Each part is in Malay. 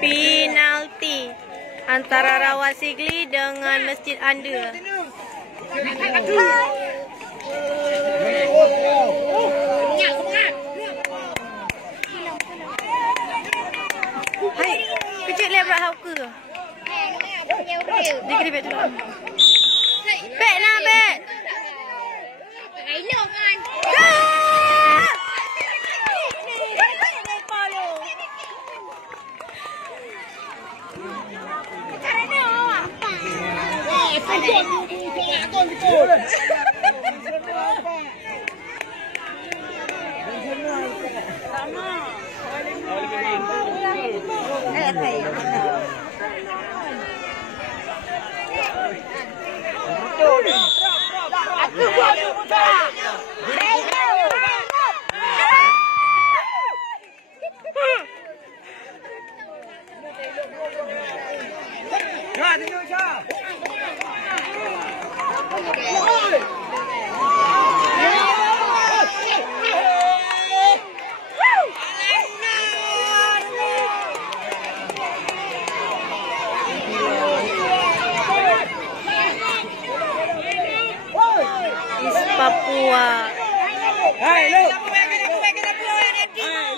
Penalti antara Rawat Sigli dengan Masjid Anda. Hai, kecil lebar hau ke? Dia kena bet tu. Bet lah, bet. Hello kan. Papua. Hai, lu. Hai,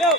lu.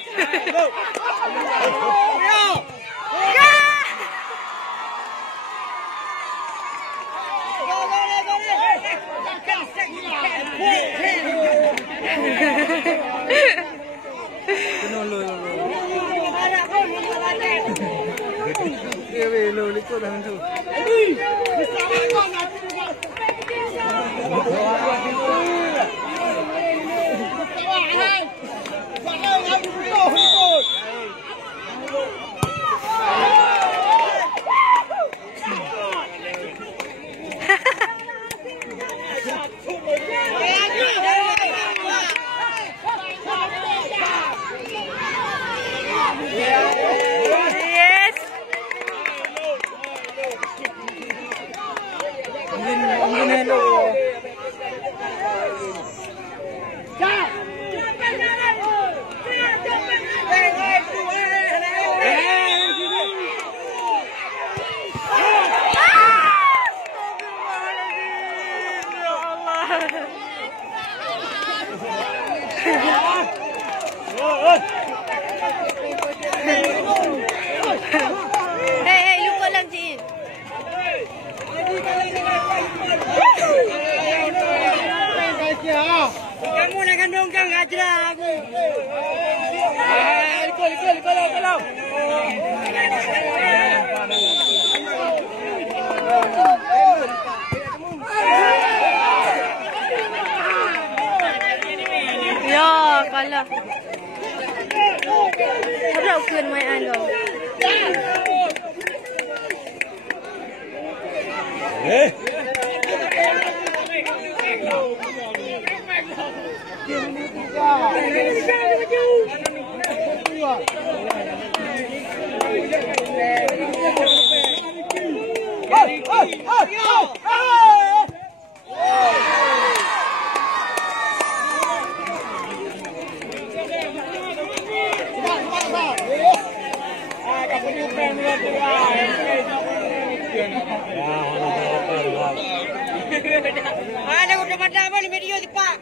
Hei, lupa lang Cik. Kamu nak kandungkan ajar aku. Kalau. Ya, kalah. Ada ukun main lo. Ada udah pada apa ni video di Pak?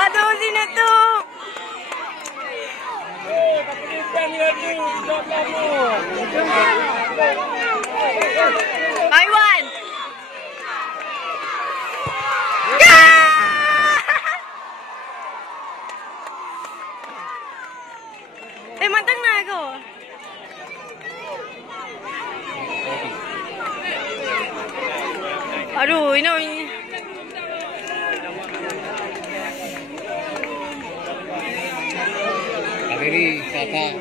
Aduh, sini tu. Taiwan. Mantang na ako. Aduh, ini. Ini kakak.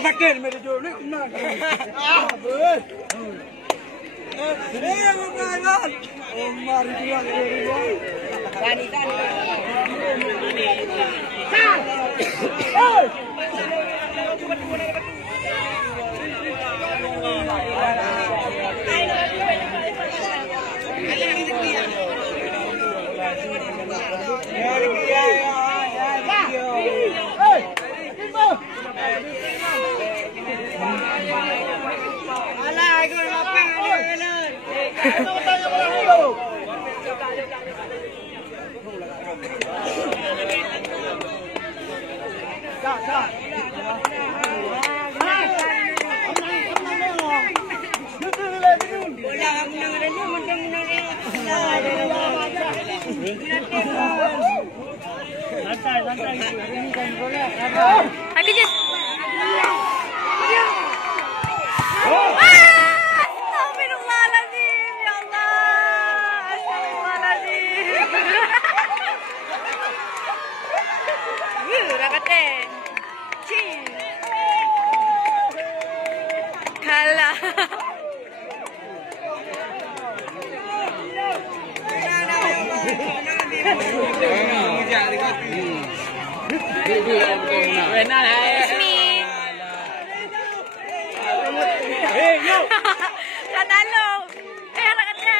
pakai mere jo ni kena. Ber. Bukan. Omar dia ni. Tani. Oi. Aku je. Astagfirullahaladzim, ya Allah. Astagfirullahaladzim. Rakate. Cing. Kalah. It's me. Hey, yo. Katalo. Harap ka.